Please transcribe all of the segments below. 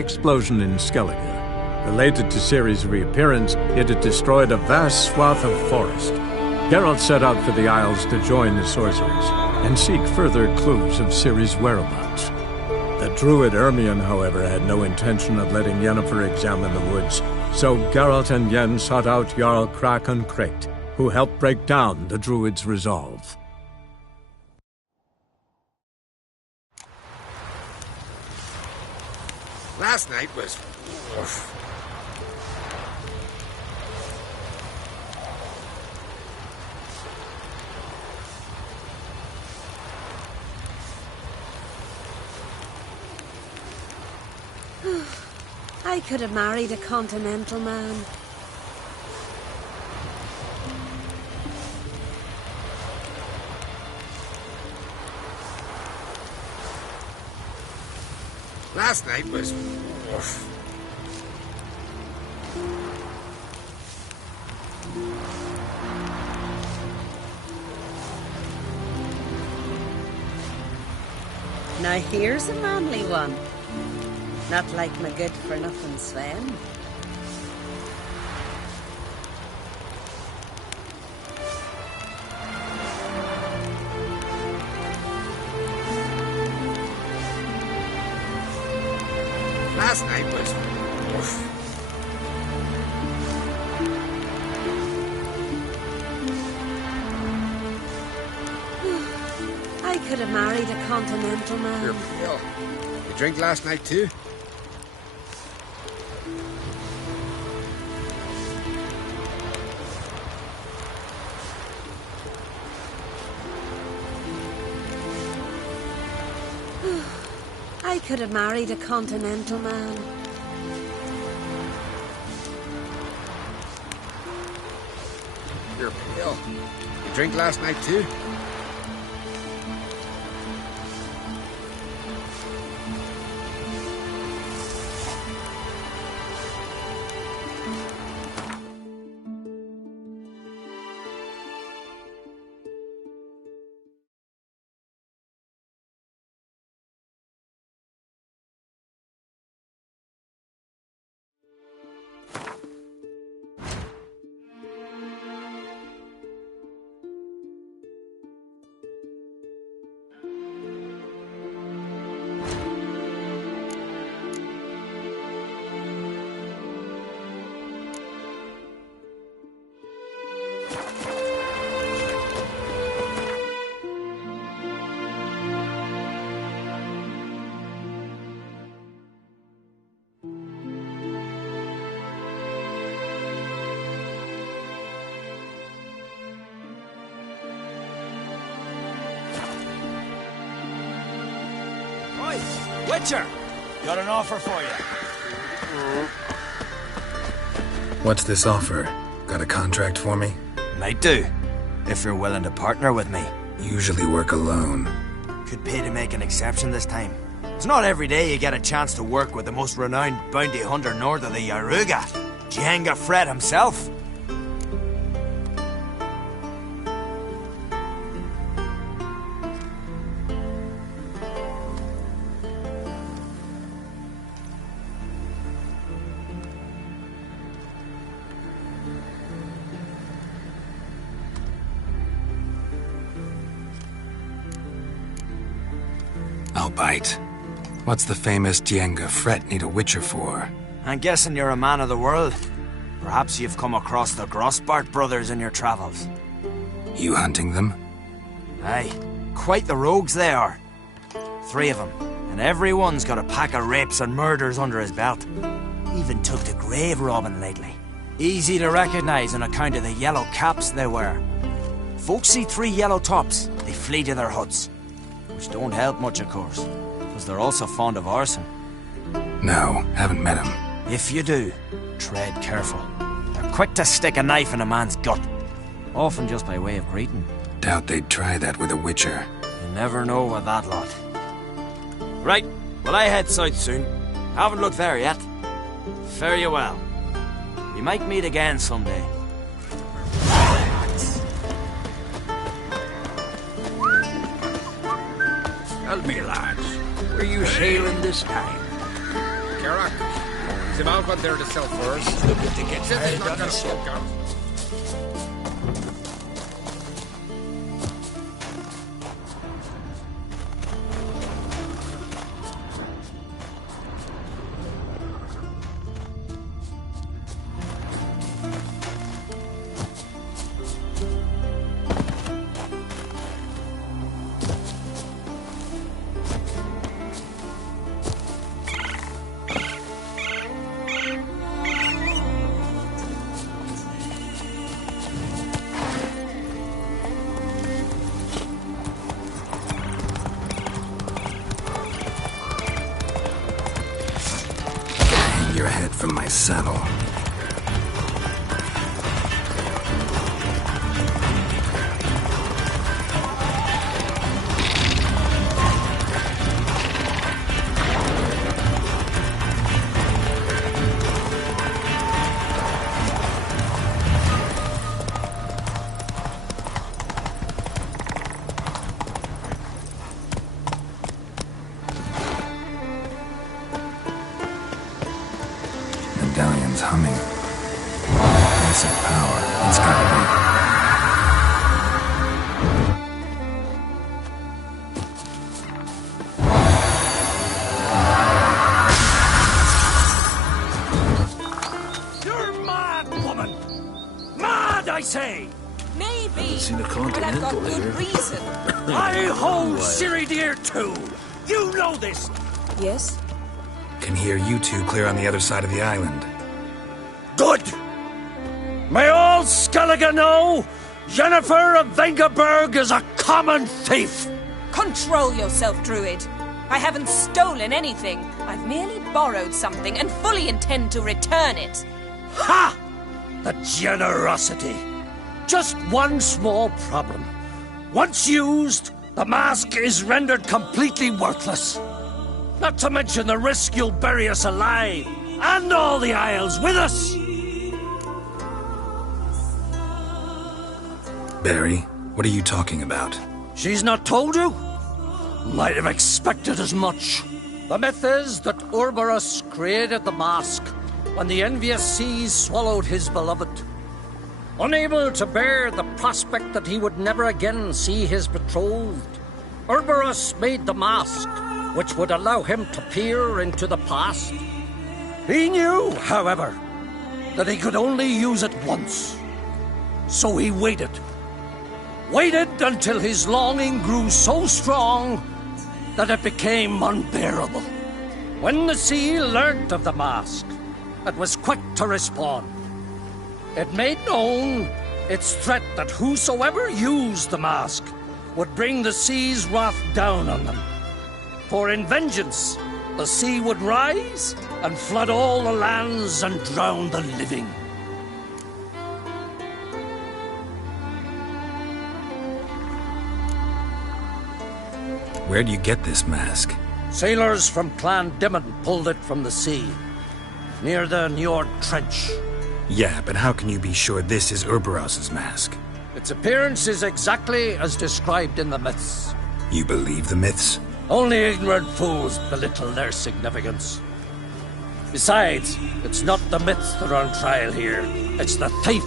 explosion in Skellige. Related to Ciri's reappearance, it had destroyed a vast swath of forest. Geralt set out for the Isles to join the sorcerers and seek further clues of Ciri's whereabouts. The druid Ermellino, however, had no intention of letting Yennefer examine the woods, so Geralt and Yen sought out Jarl Krakon Krekt, who helped break down the druid's resolve. Last night was... I could have married a continental man. Last night was... Now here's a manly one. Not like my good-for-nothing Sven. Last night was... I could have married a continental man. Here, Bill. You drink last night too? I could have married a continental man. Here, Bill. You drink last night too? Witcher! Got an offer for you. What's this offer? Got a contract for me? Might do, if you're willing to partner with me. Usually work alone. Could pay to make an exception this time. It's not every day you get a chance to work with the most renowned bounty hunter north of the Yaruga, Jenga Fred himself. I'll bite. What's the famous Jenga Fred need a witcher for? I'm guessing you're a man of the world. Perhaps you've come across the Grossbart brothers in your travels. You hunting them? Aye, quite the rogues they are. 3 of them, and every one's got a pack of rapes and murders under his belt. Even took to grave robbing lately. Easy to recognize on account of the yellow caps they wear. Folks see 3 yellow tops, they flee to their huts. Which don't help much, of course, because they're also fond of arson. No, haven't met him. If you do, tread careful. They're quick to stick a knife in a man's gut, often just by way of greeting. Doubt they'd try that with a witcher. You never know with that lot. Right, well I head south soon. Haven't looked there yet. Fare you well. We might meet again someday. Tell me, lads, were you sailing this time? Kerak. He's about one there to sell first. This is not gonna work out. Your head from my saddle. Medallion's humming. Massive power. It's gotta be. You're mad, woman! Mad, I say! Maybe, seen a but I've got continental good here. reason. I hold Ciri dear too! You know this! Yes? Can hear you two clear on the other side of the island. Good! May all Skellige know Yennefer of Vengerberg is a common thief! Control yourself, Druid. I haven't stolen anything. I've merely borrowed something and fully intend to return it. Ha! The generosity! Just one small problem. Once used, the mask is rendered completely worthless. Not to mention the risk you'll bury us alive, and all the Isles with us! Barry, what are you talking about? She's not told you? Might have expected as much. The myth is that Urberus created the mask when the envious seas swallowed his beloved. Unable to bear the prospect that he would never again see his betrothed, Urberus made the mask, which would allow him to peer into the past. He knew, however, that he could only use it once. So he waited. Waited until his longing grew so strong that it became unbearable. When the sea learnt of the mask, it was quick to respond. It made known its threat that whosoever used the mask would bring the sea's wrath down on them. For in vengeance, the sea would rise and flood all the lands and drown the living. Where do you get this mask? Sailors from Clan Dimon pulled it from the sea, near the Njord Trench. Yeah, but how can you be sure this is Urberos's mask? Its appearance is exactly as described in the myths. You believe the myths? Only ignorant fools belittle their significance. Besides, it's not the myths that are on trial here. It's the thief.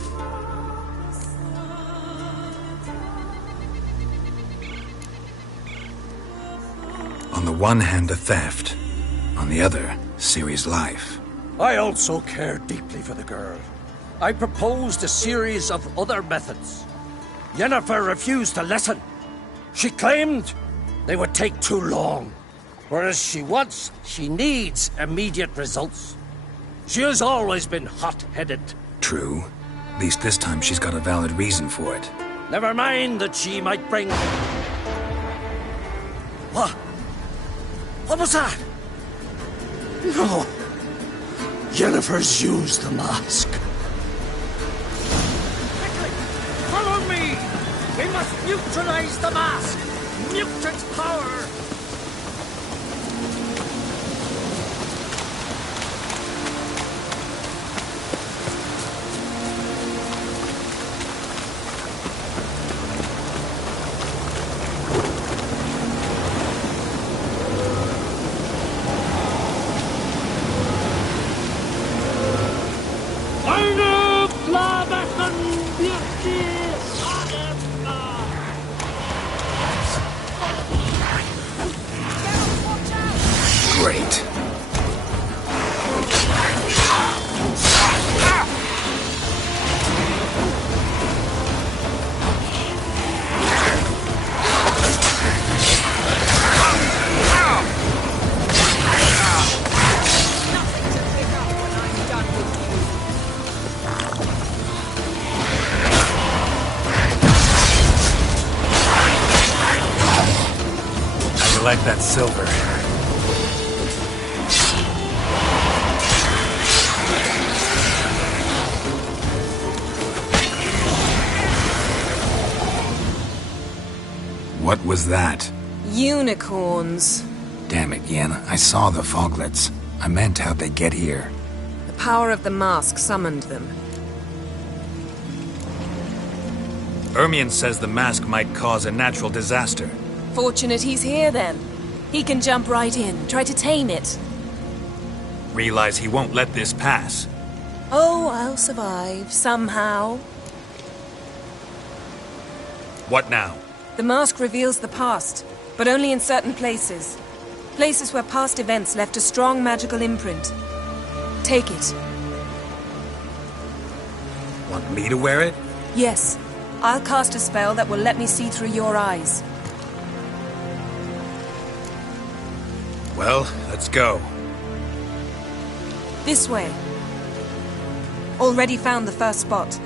On the one hand, a theft. On the other, Ciri's life. I also care deeply for the girl. I proposed a series of other methods. Yennefer refused to listen. She claimed they would take too long. Whereas she needs immediate results. She has always been hot-headed. True. At least this time she's got a valid reason for it. Never mind that she might bring... What? What was that? No. Yennefer's used the mask. Quickly! Follow me! We must neutralize the mask! Mute its power! that silver. What was that? Unicorns. Damn it, Yen. I saw the foglets. I meant how'd they get here? The power of the mask summoned them. Ermion says the mask might cause a natural disaster. Fortunate he's here, then. He can jump right in, try to tame it. Realize he won't let this pass. Oh, I'll survive, somehow. What now? The mask reveals the past, but only in certain places. Places where past events left a strong magical imprint. Take it. Want me to wear it? Yes. I'll cast a spell that will let me see through your eyes. Well, let's go. This way. Already found the first spot.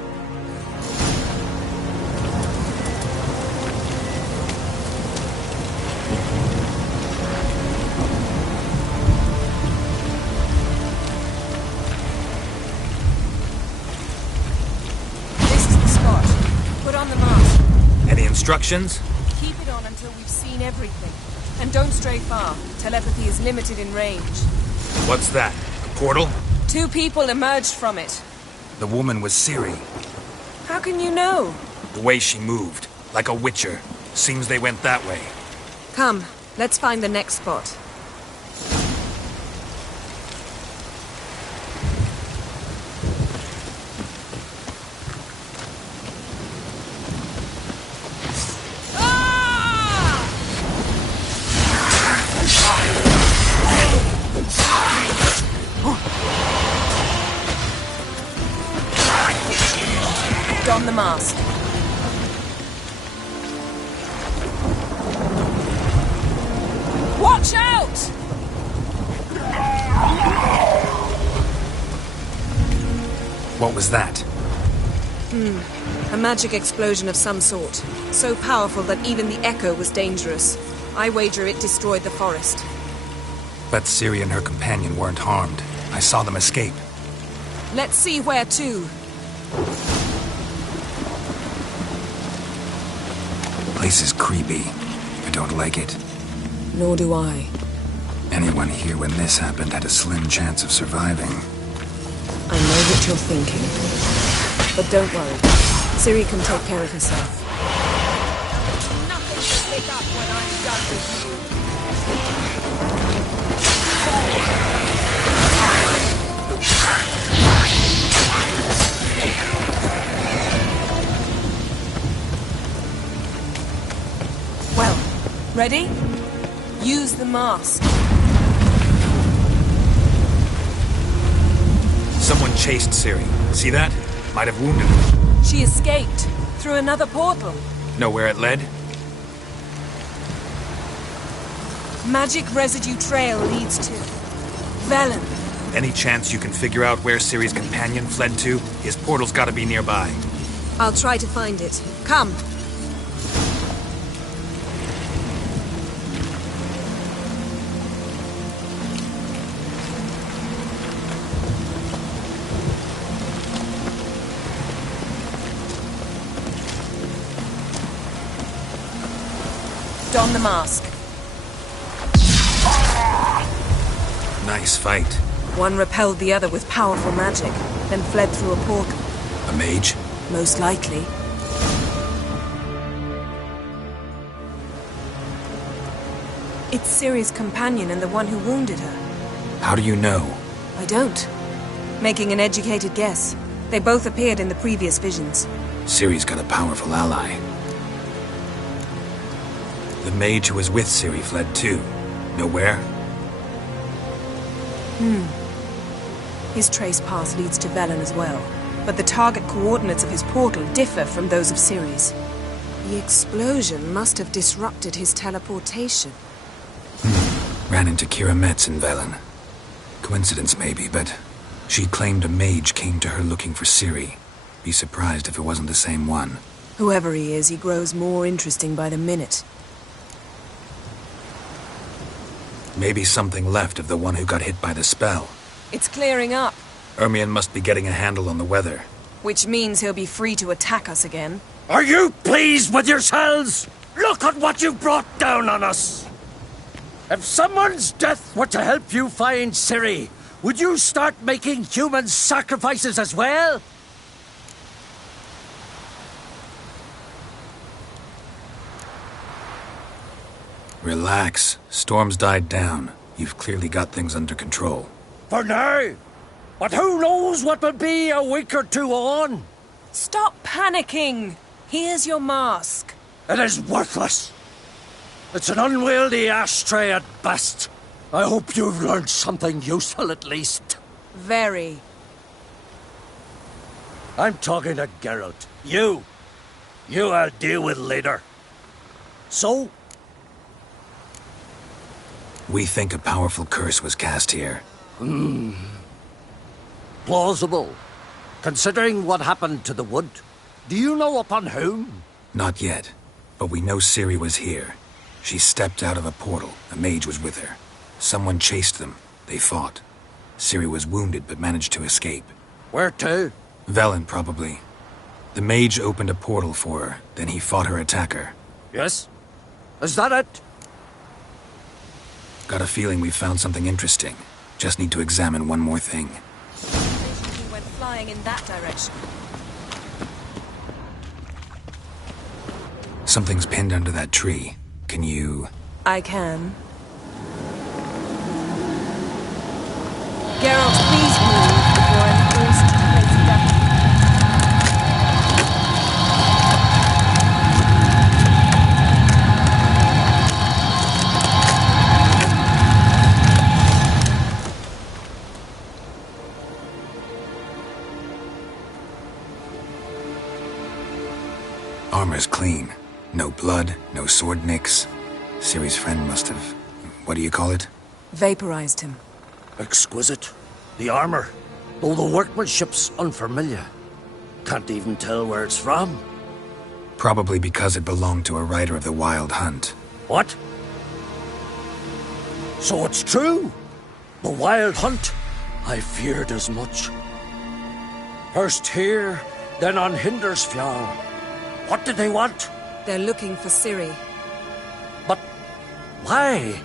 Instructions? Keep it on until we've seen everything. And don't stray far. Telepathy is limited in range. What's that? A portal? 2 people emerged from it. The woman was Ciri. How can you know? The way she moved. Like a witcher. Seems they went that way. Come, let's find the next spot. Don the mask. Watch out! What was that? A magic explosion of some sort. So powerful that even the echo was dangerous. I wager it destroyed the forest. But Ciri and her companion weren't harmed. I saw them escape. Let's see where to. The place is creepy. I don't like it. Nor do I. Anyone here when this happened had a slim chance of surviving. I know what you're thinking. But don't worry. Ciri can take care of herself. Nothing to pick up when I'm done with you. Well, ready? Use the mask. Someone chased Ciri. See that? Might have wounded her. She escaped through another portal. Know where it led? Magic residue trail leads to Velen. Any chance you can figure out where Ciri's companion fled to? His portal's gotta be nearby. I'll try to find it. Come. Don the mask. Nice fight. One repelled the other with powerful magic, then fled through a portal. A mage? Most likely. It's Ciri's companion and the one who wounded her. How do you know? I don't. Making an educated guess. They both appeared in the previous visions. Ciri's got a powerful ally. The mage who was with Ciri fled too. Know where? His trace path leads to Velen as well. But the target coordinates of his portal differ from those of Ciri's. The explosion must have disrupted his teleportation. Ran into Kira Metz in Velen. Coincidence maybe, but she claimed a mage came to her looking for Ciri. Be surprised if it wasn't the same one. Whoever he is, he grows more interesting by the minute. Maybe something left of the one who got hit by the spell. It's clearing up, Ermion must be getting a handle on the weather. which means he'll be free to attack us again. Are you pleased with yourselves? Look at what you've brought down on us! If someone's death were to help you find Ciri, would you start making human sacrifices as well? Relax. Storm's died down. You've clearly got things under control. For now. But who knows what will be a week or two on? Stop panicking! Here's your mask. It is worthless. It's an unwieldy ashtray at best. I hope you've learned something useful at least. Very. I'm talking to Geralt. You I'll deal with later. So? We think a powerful curse was cast here. Plausible. Considering what happened to the wood. Do you know upon whom? Not yet, but we know Ciri was here. She stepped out of a portal. A mage was with her. Someone chased them. They fought. Ciri was wounded but managed to escape. Where to? Velen, probably. The mage opened a portal for her, then he fought her attacker. Yes? Is that it? Got a feeling we found something interesting. Just need to examine one more thing. He went flying in that direction. Something's pinned under that tree. Can you... I can. Geralt, please move before I'm forced to place it down. Armor's clean. No blood, no sword nicks. Ciri's friend must have... what do you call it? Vaporized him. Exquisite. The armor, though the workmanship's unfamiliar. Can't even tell where it's from. Probably because it belonged to a rider of the Wild Hunt. What? So it's true? The Wild Hunt? I feared as much. First here, then on Hindersfjall. What did they want? They're looking for Ciri. But why?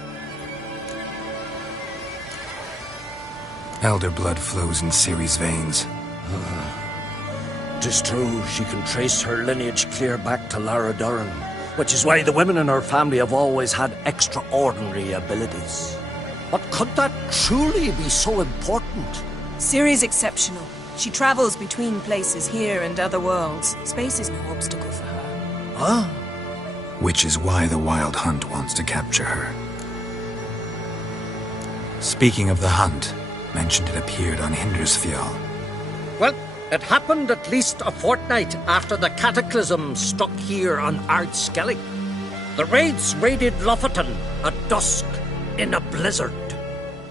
Elder blood flows in Ciri's veins. 'Tis true, she can trace her lineage clear back to Lara Duran, which is why the women in her family have always had extraordinary abilities. But could that truly be so important? Ciri's exceptional. She travels between places here and other worlds. Space is no obstacle for her. Huh? Which is why the Wild Hunt wants to capture her. Speaking of the hunt, mentioned it appeared on Hindersfjall. Well, it happened at least a fortnight after the cataclysm struck here on Skellige. The raids raided Lofoten at dusk in a blizzard.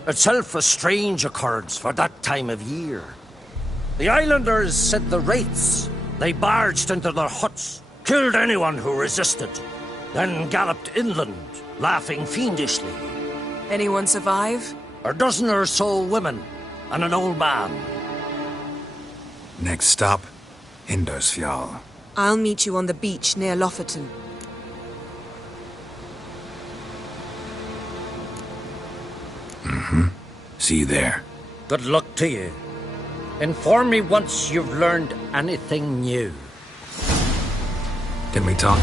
Itself a strange occurrence for that time of year. The islanders said the wraiths. They barged into their huts, killed anyone who resisted, then galloped inland, laughing fiendishly. Anyone survive? A dozen or so women and an old man. Next stop, Hindersfjall. I'll meet you on the beach near Lofoten. See you there. Good luck to you. Inform me once you've learned anything new. Can we talk?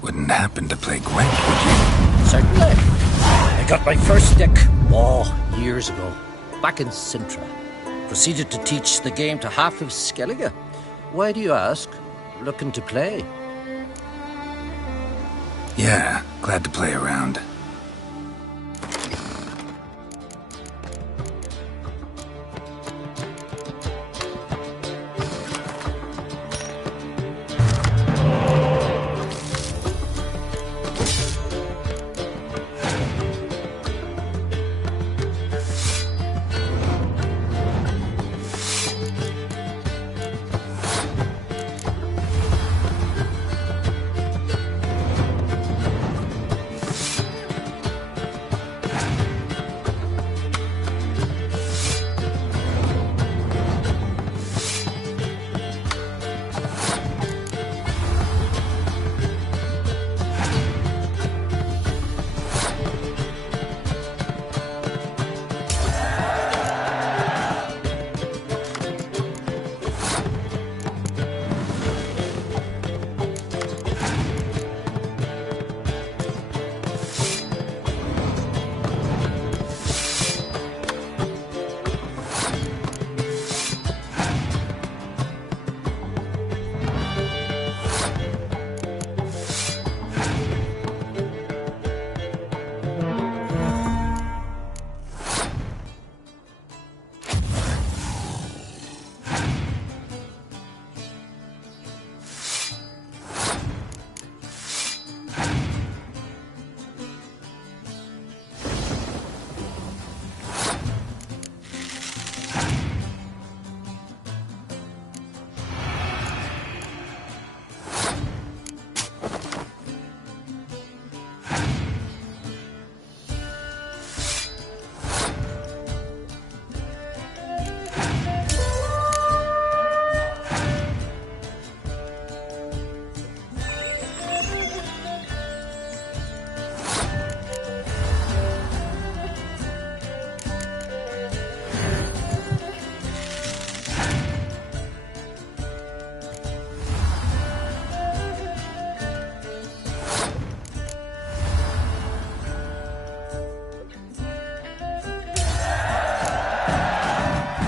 Wouldn't happen to play Gwent, would you? Certainly. I got my first deck, years ago, back in Sintra. Proceeded to teach the game to half of Skellige. Why do you ask? Looking to play? Yeah, glad to play around.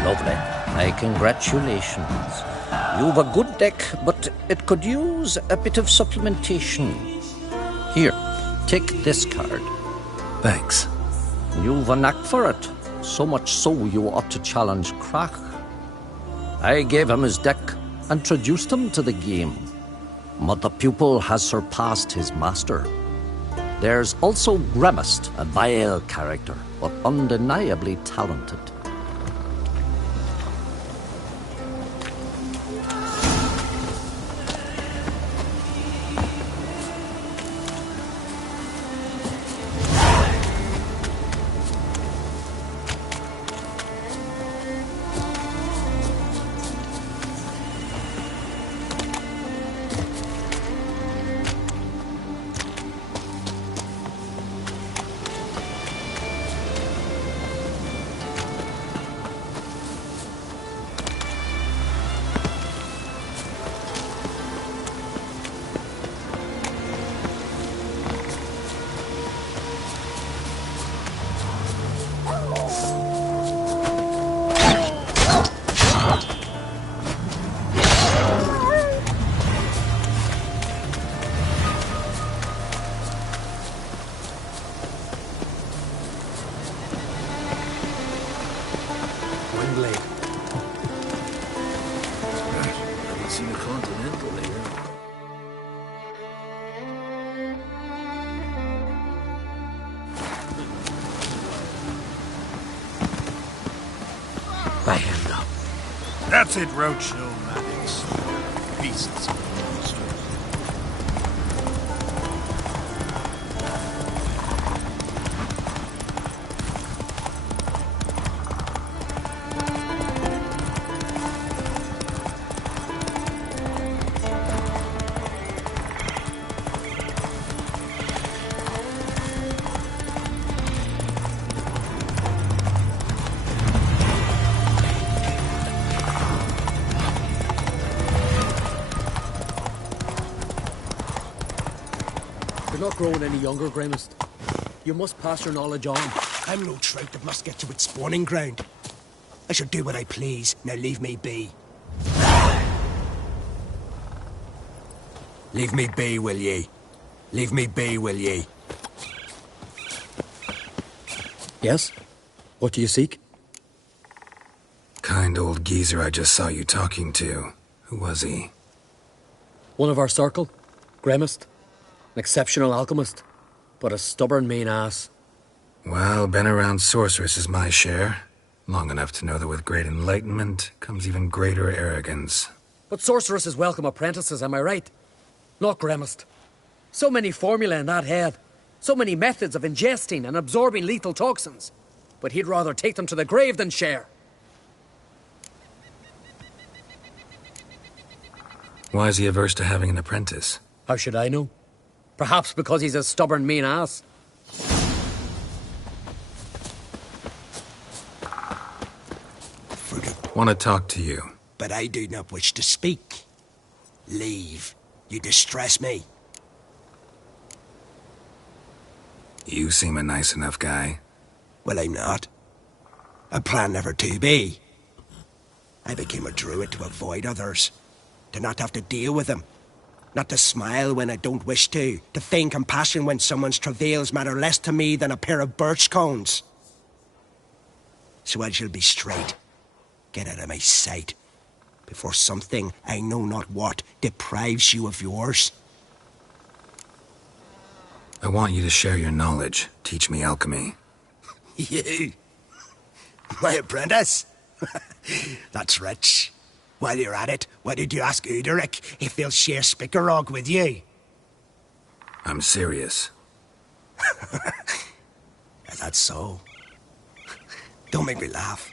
Lovely. My congratulations. You've a good deck, but it could use a bit of supplementation. Here, take this card. Thanks. You've a knack for it. So much so you ought to challenge Krach. I gave him his deck, introduced him to the game. But the pupil has surpassed his master. There's also Gremist, a vile character, but undeniably talented. That's it, roadshow rabbits. Beasts of monsters. You're not growing any younger, Gremist. You must pass your knowledge on. I'm no trout that must get to its spawning ground. I shall do what I please. Now leave me be. Leave me be, will ye? Leave me be, will ye? Yes? What do you seek? Kind old geezer I just saw you talking to. Who was he? One of our circle. Gremist. An exceptional alchemist. But a stubborn mean ass. Well, been around sorceresses my share. Long enough to know that with great enlightenment comes even greater arrogance. But sorceresses welcome apprentices, am I right? Not Gremist. So many formulae in that head. So many methods of ingesting and absorbing lethal toxins. But he'd rather take them to the grave than share. Why is he averse to having an apprentice? How should I know? Perhaps because he's a stubborn mean ass. Want to talk to you. But I do not wish to speak. Leave. You distress me. You seem a nice enough guy. Well, I'm not. I plan never to be. I became a druid to avoid others. To not have to deal with them. Not to smile when I don't wish to feign compassion when someone's travails matter less to me than a pair of birch cones. So I shall be straight. Get out of my sight, before something, I know not what, deprives you of yours. I want you to share your knowledge. Teach me alchemy. You? My apprentice? That's rich. While you're at it, why did you ask Uderic if he'll share Spickerog with you? I'm serious. That's so. Don't make me laugh.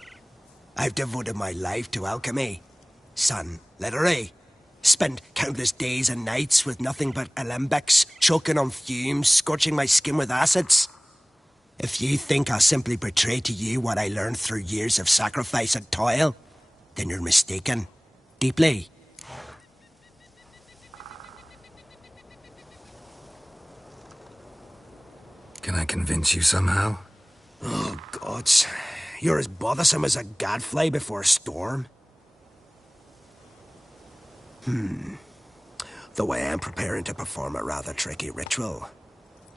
I've devoted my life to alchemy. Son, literally. Spent countless days and nights with nothing but alembics, choking on fumes, scorching my skin with acids. If you think I'll simply portray to you what I learned through years of sacrifice and toil, then you're mistaken. Deeply. Can I convince you somehow? Oh, gods. You're as bothersome as a gadfly before a storm. Though I am preparing to perform a rather tricky ritual.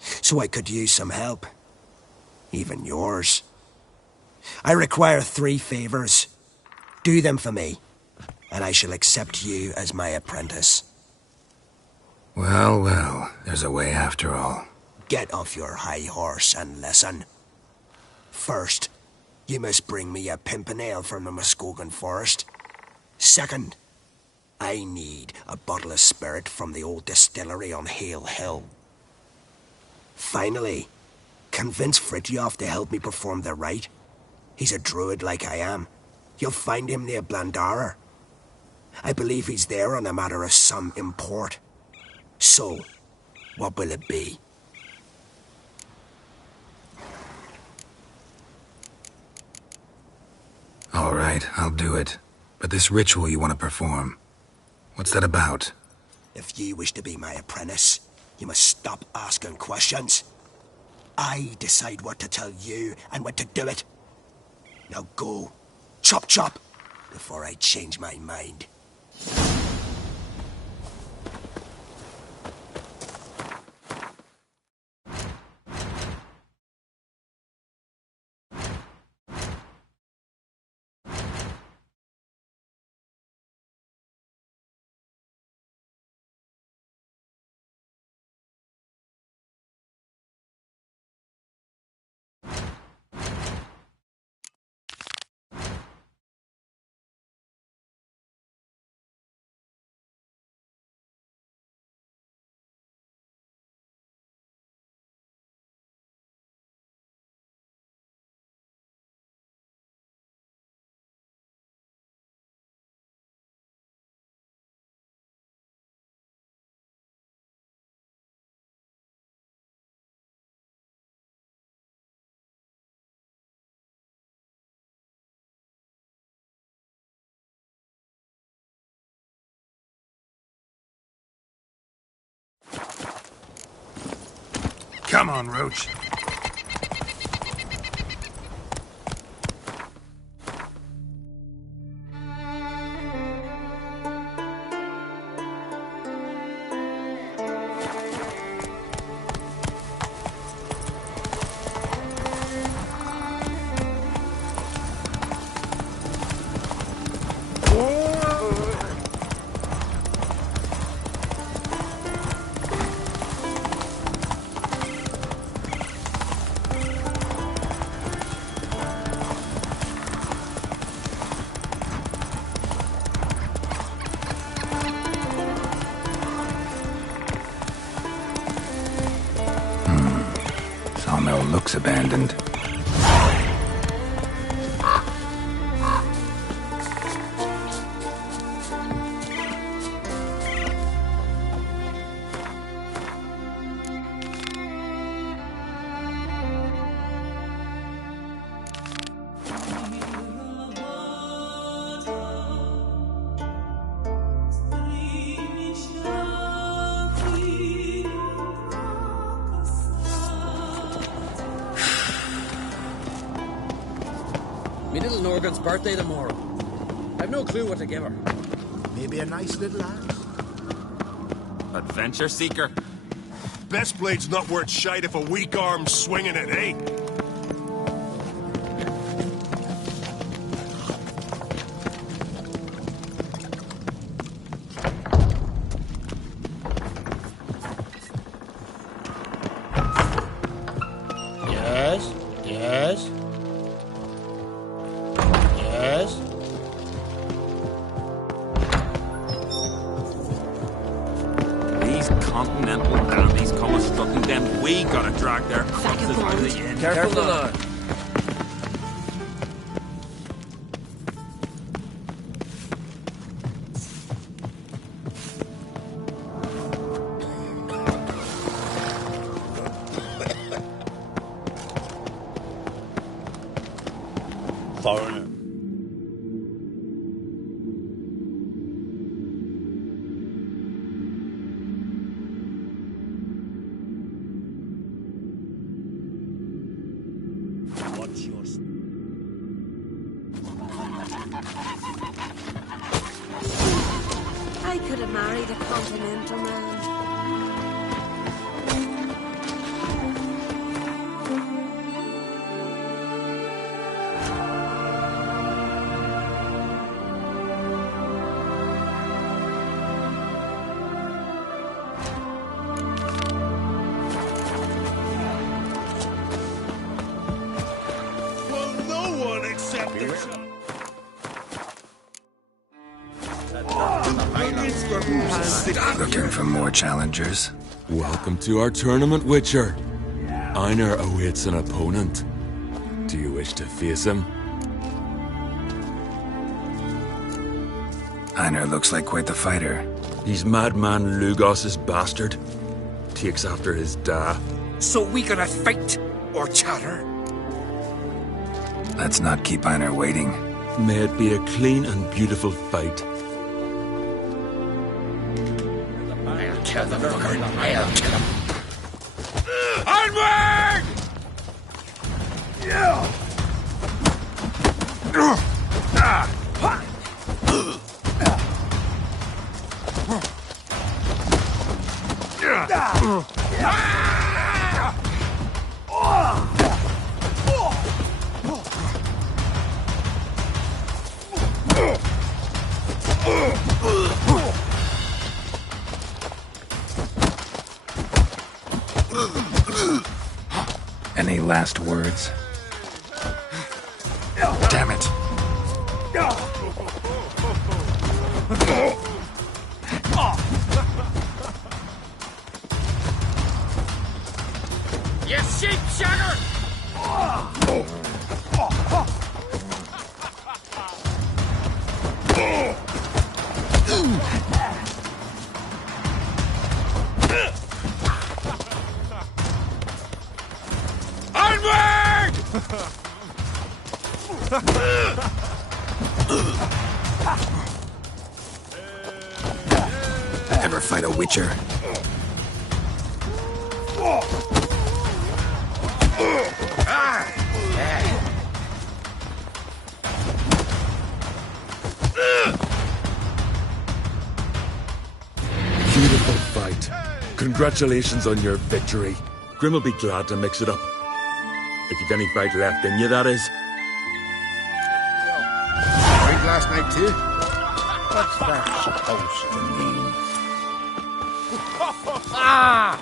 So I could use some help. Even yours. I require 3 favors. Do them for me, and I shall accept you as my apprentice. Well, well, there's a way after all. Get off your high horse and listen. First, you must bring me a pimpernel from the Muskogan forest. Second, I need a bottle of spirit from the old distillery on Hale Hill. Finally, convince Fritjof to help me perform the rite. He's a druid like I am. You'll find him near Blandara. I believe he's there on a matter of some import. So, what will it be? All right, I'll do it. But this ritual you want to perform, what's that about? If you wish to be my apprentice, you must stop asking questions. I decide what to tell you and when to do it. Now go. Chop chop, before I change my mind. Come on, Roach. Sawmill looks abandoned. Me little Norgan's birthday tomorrow. I've no clue what to give her. Maybe a nice little axe. Adventure seeker. Best blade's not worth shite if a weak arm's swinging it, eh? Yes, yes. Yes. These continental dandies come a strutting them. We gotta drag their corpses out of the inn. Careful now. Foreigner. What's your... I could have married a continental man. Looking for more challengers? Welcome to our tournament, Witcher. Einar awaits an opponent. Do you wish to face him? Einar looks like quite the fighter. He's madman Lugos's bastard. Takes after his da. So we gonna fight or chatter? Let's not keep Einar waiting. May it be a clean and beautiful fight. I'll kill the fucker. I'll kill him. Onward! Yeah! Any last words? Damn it. You sheep shagger! Onward! Ever fight a Witcher? Beautiful fight. Congratulations on your victory. Grim will be glad to mix it up. If you've any fight left in you, that is. Drink last night too? What's that supposed to mean? Ah!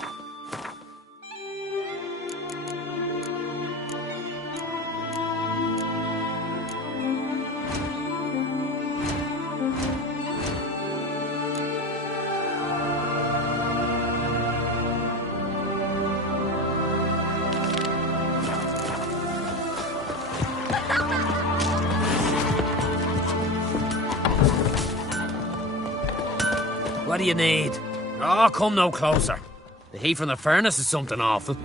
What do you need? Oh, come no closer. The heat from the furnace is something awful.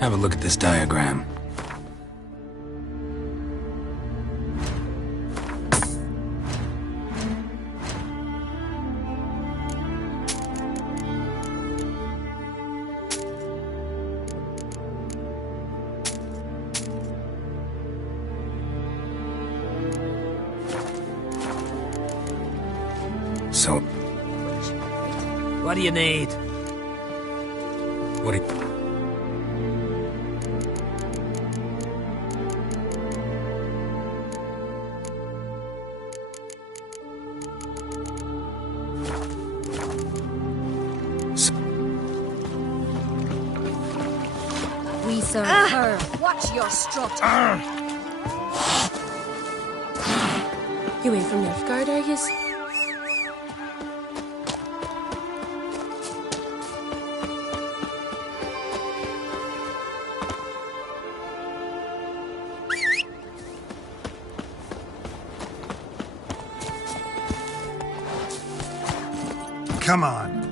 Have a look at this diagram. So, what do you need? what do you... We serve her. Watch your strut. You ain't from Nilfgaard, are yous? Come on.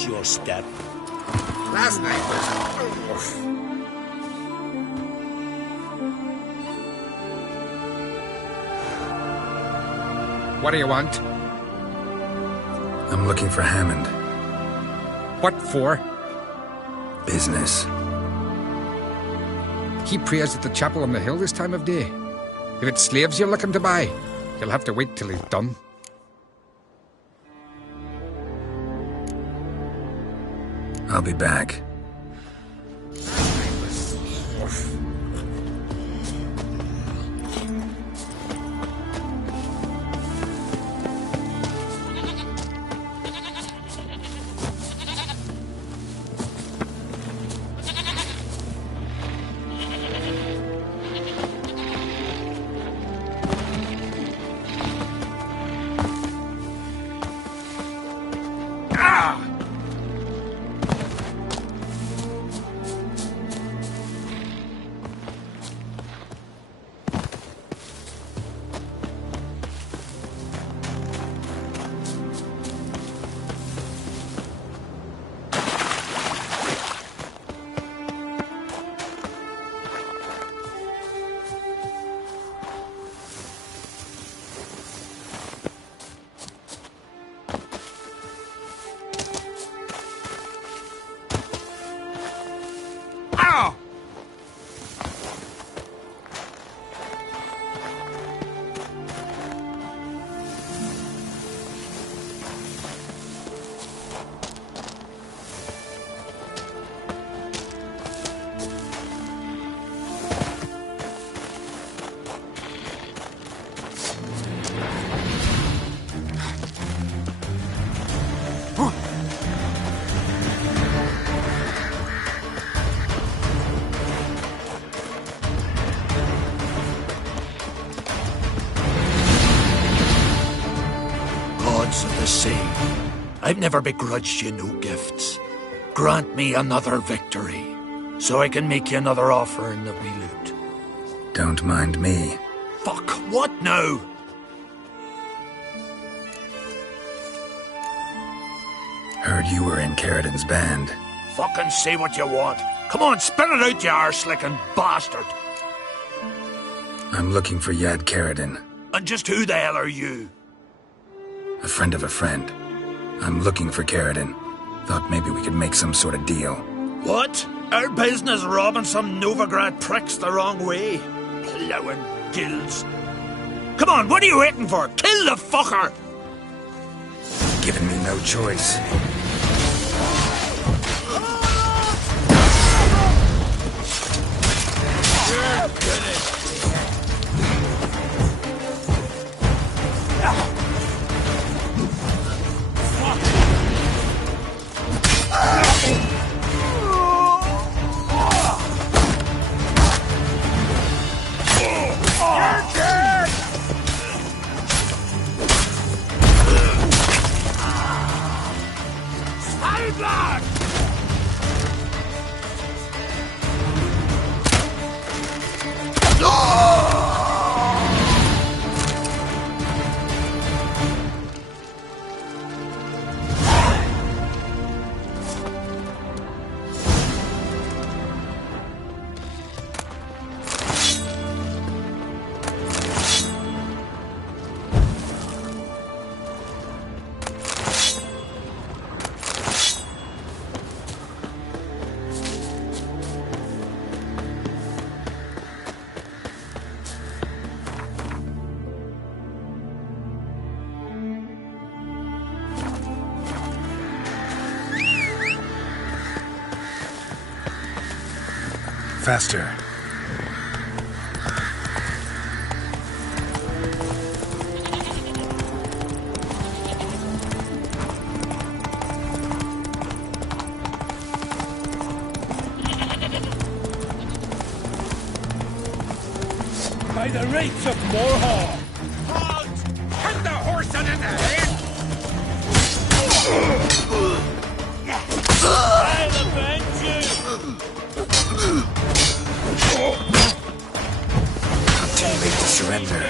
Watch your step. Last night was... What do you want? I'm looking for Hammond. What for? Business. He prays at the chapel on the hill this time of day. If it's slaves you're looking to buy, you'll have to wait till he's done. I'll be back. I've never begrudged you no gifts. Grant me another victory, so I can make you another offering of me loot. Don't mind me. Fuck, what now? Heard you were in Carradin's band. Fucking say what you want. Come on, spit it out, you arse-licking bastard. I'm looking for Yad Carradin. And just who the hell are you? A friend of a friend. I'm looking for Carradin. Thought maybe we could make some sort of deal. What? Our business robbing some Novigrad pricks the wrong way? Plowing gills. Come on, what are you waiting for? Kill the fucker! Giving me no choice. Faster. By the rates of Morhaw! Halt! Hit the horse in the head! I'll avenge you! Not too late to surrender.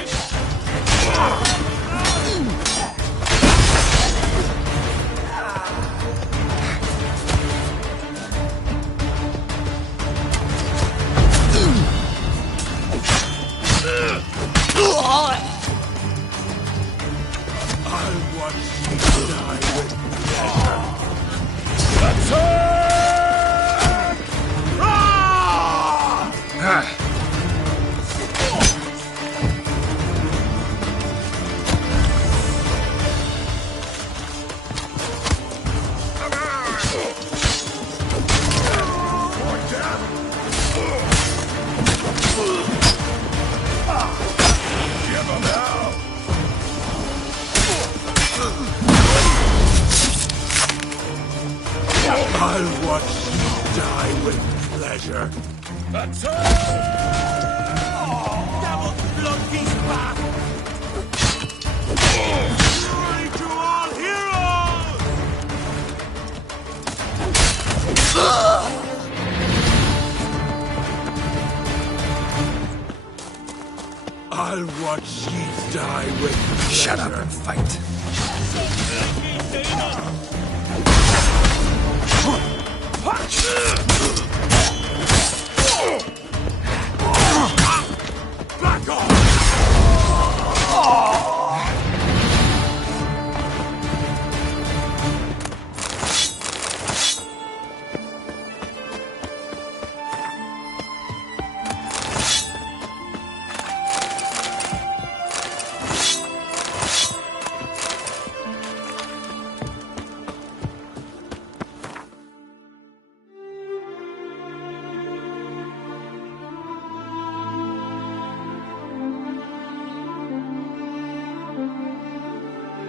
I'll watch you die with pleasure. That's it! Devil's blood, he's back! Glory to all heroes! I'll watch ye die with pleasure. Shut up and fight. Back off!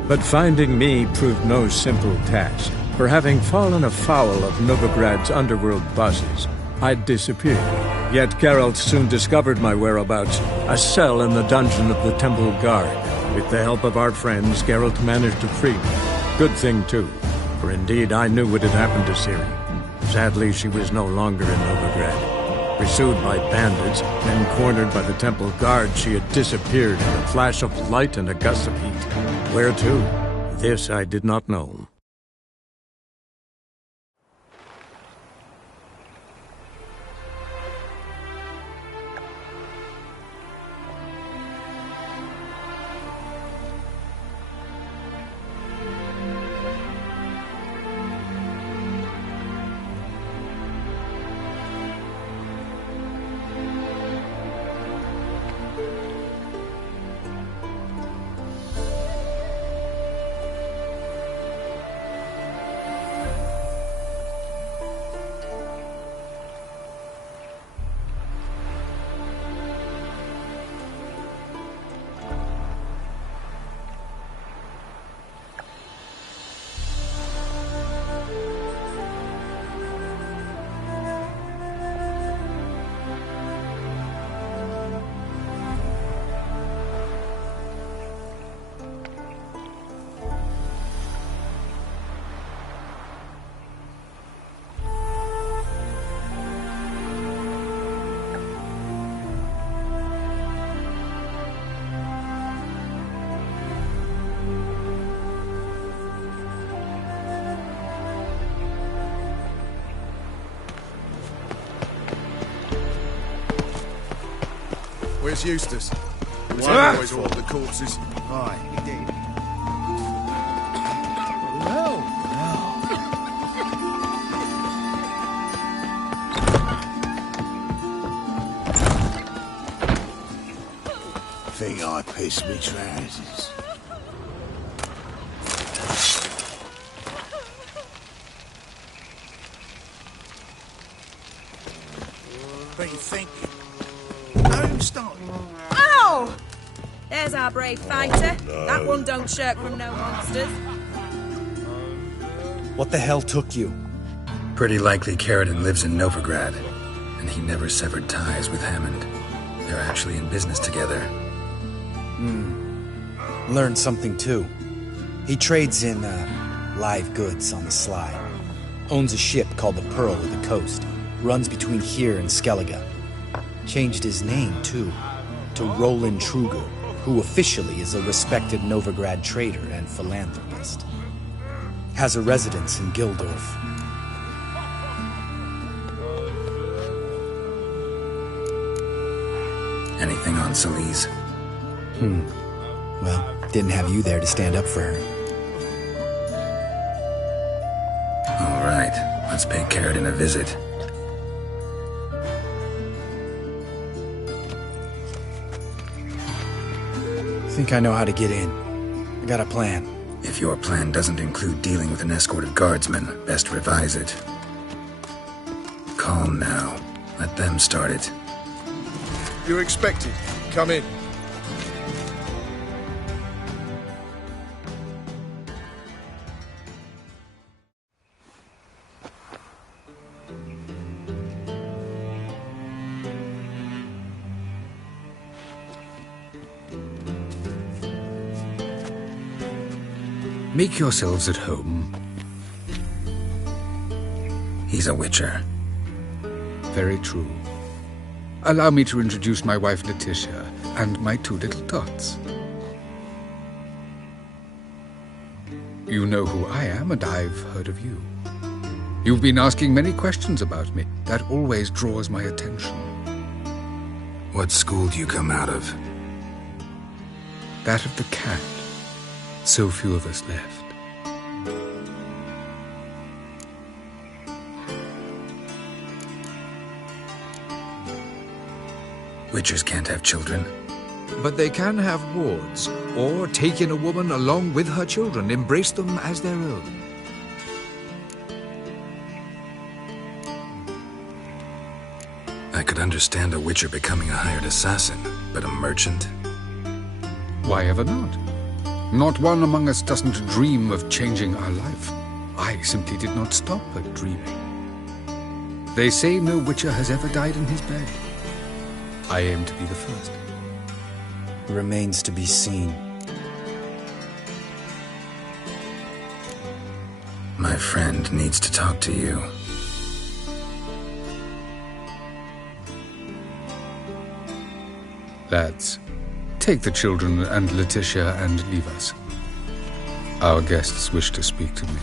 But finding me proved no simple task, for having fallen afoul of Novigrad's underworld bosses, I'd disappeared. Yet Geralt soon discovered my whereabouts, a cell in the dungeon of the Temple Guard. With the help of our friends, Geralt managed to free me. Good thing, too, for indeed I knew what had happened to Ciri. Sadly, she was no longer in Novigrad. Pursued by bandits, then cornered by the Temple Guard, she had disappeared in a flash of light and a gust of heat. Where to? This I did not know. Where's Eustace? Was he always all the corpses? Aye, indeed. Think I pissed me trousers. What are you thinking? Ow! There's our brave fighter. No. That one don't shirk from no monsters. What the hell took you? Pretty likely Carradine lives in Novigrad, and he never severed ties with Hammond. They're actually in business together. Learned something too. He trades in live goods on the sly. Owns a ship called the Pearl of the Coast. Runs between here and Skellige. Changed his name, too, to Roland Truger, who officially is a respected Novigrad trader and philanthropist. Has a residence in Gildorf. Anything on Celise? Well, didn't have you there to stand up for her. All right, let's pay Carradine a visit. Think I know how to get in. I got a plan. If your plan doesn't include dealing with an escort of guardsmen, best revise it. Calm now. Let them start it. You're expected. Come in. Make yourselves at home. He's a witcher. Very true. Allow me to introduce my wife Letitia and my two little tots. You know who I am, and I've heard of you. You've been asking many questions about me. That always draws my attention. What school do you come out of? That of the cat. So few of us left. Witchers can't have children. But they can have wards, or take in a woman along with her children, embrace them as their own. I could understand a witcher becoming a hired assassin, but a merchant? Why ever not? Not one among us doesn't dream of changing our life. I simply did not stop at dreaming. They say no witcher has ever died in his bed. I aim to be the first. Remains to be seen. My friend needs to talk to you. Lads, take the children and Letitia and leave us. Our guests wish to speak to me.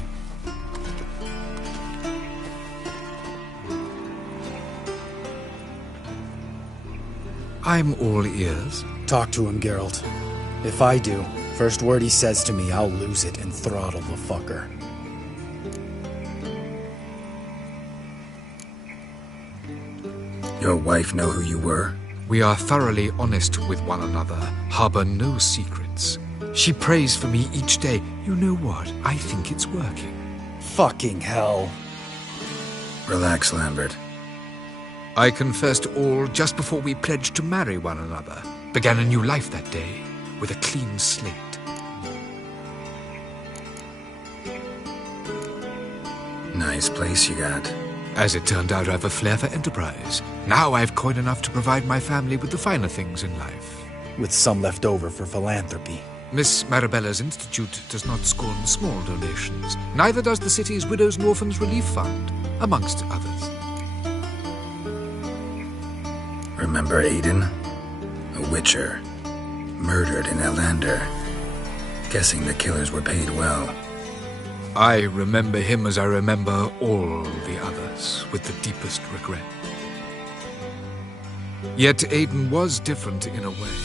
I'm all ears. Talk to him, Geralt. If I do, first word he says to me, I'll lose it and throttle the fucker. Your wife know who you were? We are thoroughly honest with one another, harbor no secrets. She prays for me each day. You know what? I think it's working. Fucking hell. Relax, Lambert. I confessed all just before we pledged to marry one another. Began a new life that day, with a clean slate. Nice place you got. As it turned out, I've a flair for enterprise. Now I've coin enough to provide my family with the finer things in life. With some left over for philanthropy. Miss Marabella's institute does not scorn small donations. Neither does the city's Widows and Orphans Relief Fund, amongst others. Remember Aiden? A witcher. Murdered in Elander. Guessing the killers were paid well. I remember him as I remember all the others, with the deepest regret. Yet Aiden was different in a way.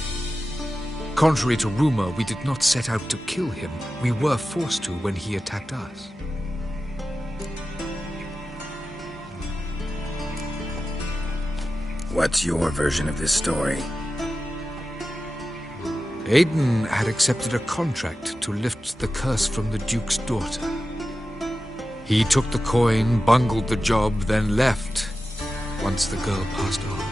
Contrary to rumor, we did not set out to kill him. We were forced to when he attacked us. What's your version of this story? Aiden had accepted a contract to lift the curse from the Duke's daughter. He took the coin, bungled the job, then left, once the girl passed on.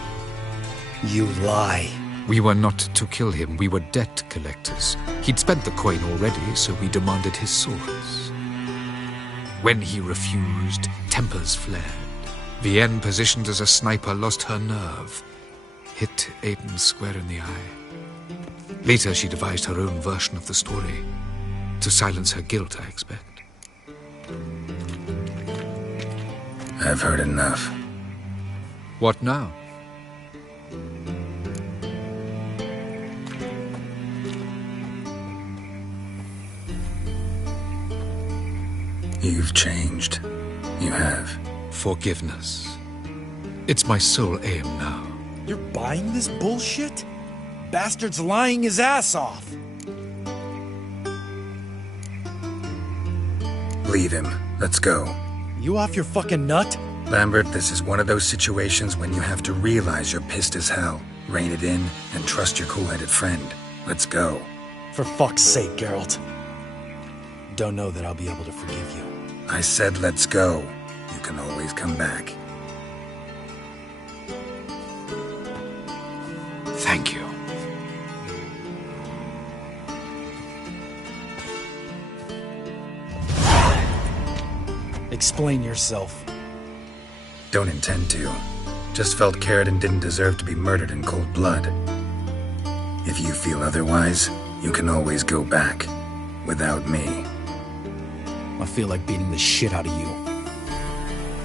You lie. We were not to kill him, we were debt collectors. He'd spent the coin already, so we demanded his swords. When he refused, tempers flared. Vienne, positioned as a sniper, lost her nerve. Hit Aiden square in the eye. Later, she devised her own version of the story. To silence her guilt, I expect. I've heard enough. What now? You've changed. You have. Forgiveness. It's my sole aim now. You're buying this bullshit? Bastard's lying his ass off. Leave him. Let's go. You off your fucking nut? Lambert, this is one of those situations when you have to realize you're pissed as hell, rein it in, and trust your cool-headed friend. Let's go. For fuck's sake, Geralt. Don't know that I'll be able to forgive you. I said let's go. You can always come back. Thank you. Explain yourself. Don't intend to. Just felt Carradine didn't deserve to be murdered in cold blood. If you feel otherwise, you can always go back. Without me. I feel like beating the shit out of you.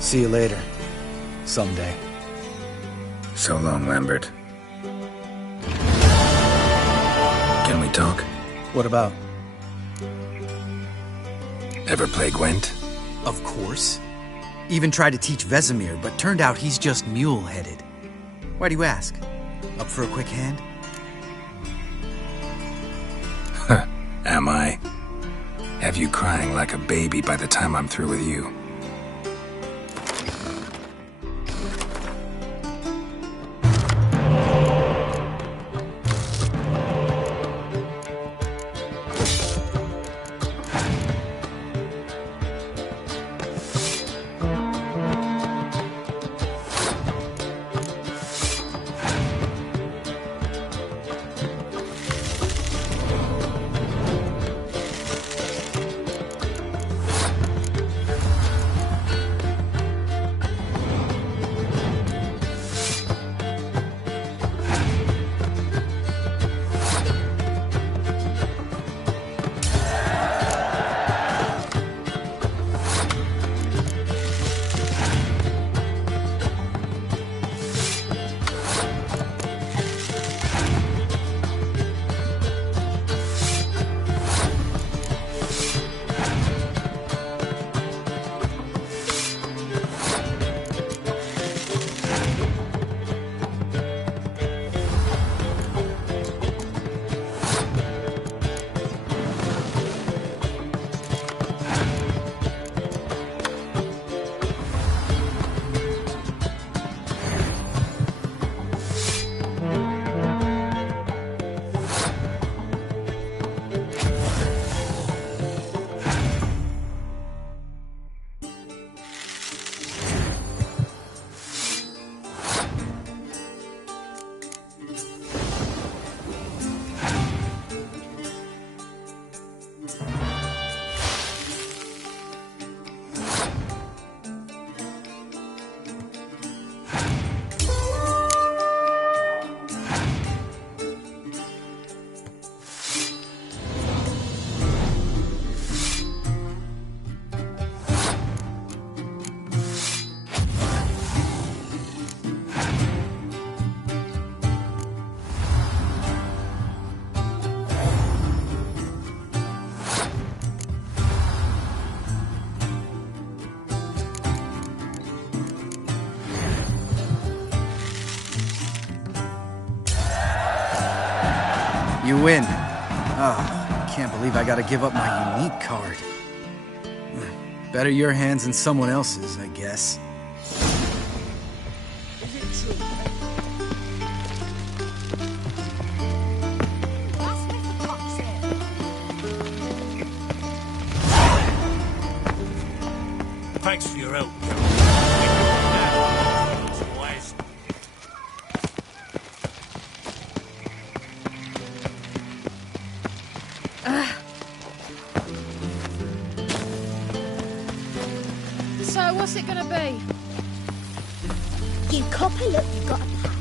See you later. Someday. So long, Lambert. Can we talk? What about? Ever play Gwent? Of course. Even tried to teach Vesemir, but turned out he's just mule-headed. Why do you ask? Up for a quick hand? Am I? Have you crying like a baby by the time I'm through with you? You win. Oh, can't believe I gotta give up my unique card. Better your hands than someone else's, I guess. Thanks for your help. So, what's it gonna be? You copper, look, you got a plan.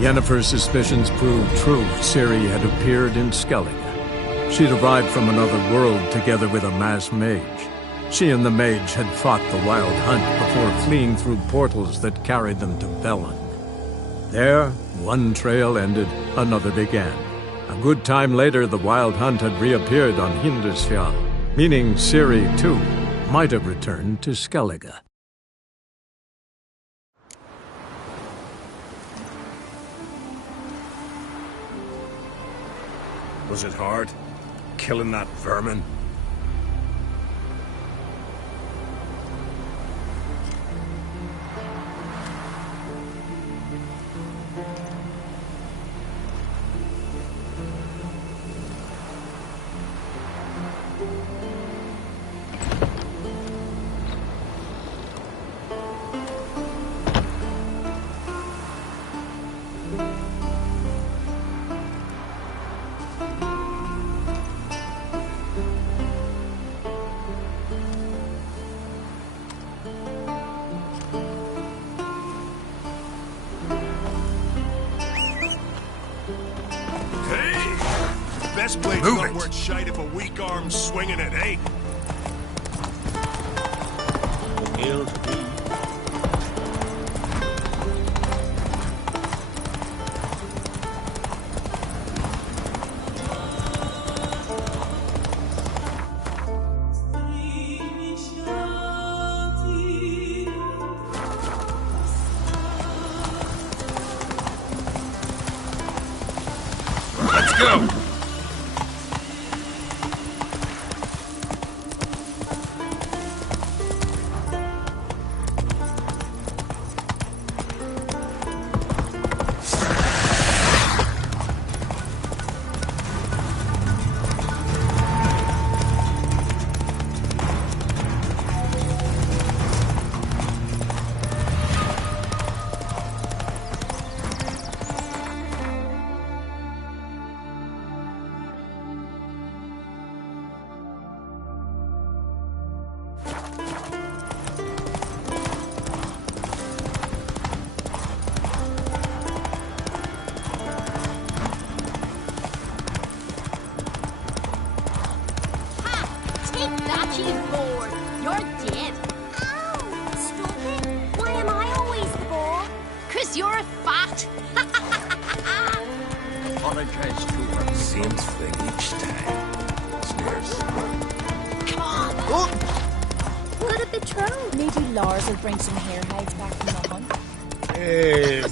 Yennefer's suspicions proved true. Ciri had appeared in Skellige. She'd arrived from another world together with a masked mage. She and the mage had fought the Wild Hunt before fleeing through portals that carried them to Velen. There, one trail ended, another began. A good time later, the Wild Hunt had reappeared on Hindarsfjall, meaning Ciri, too, might have returned to Skellige. Was it hard? Killing that vermin? Best blade's not worth shite if a weak arm's swinging it, eh? Hail to thee. Let's go! Same thing each time. Snares. Come on! Oh. What a betrothed! Maybe Lars will bring some hair hides back from the hunt. Hey,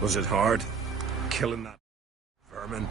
Was it hard? Killing that vermin?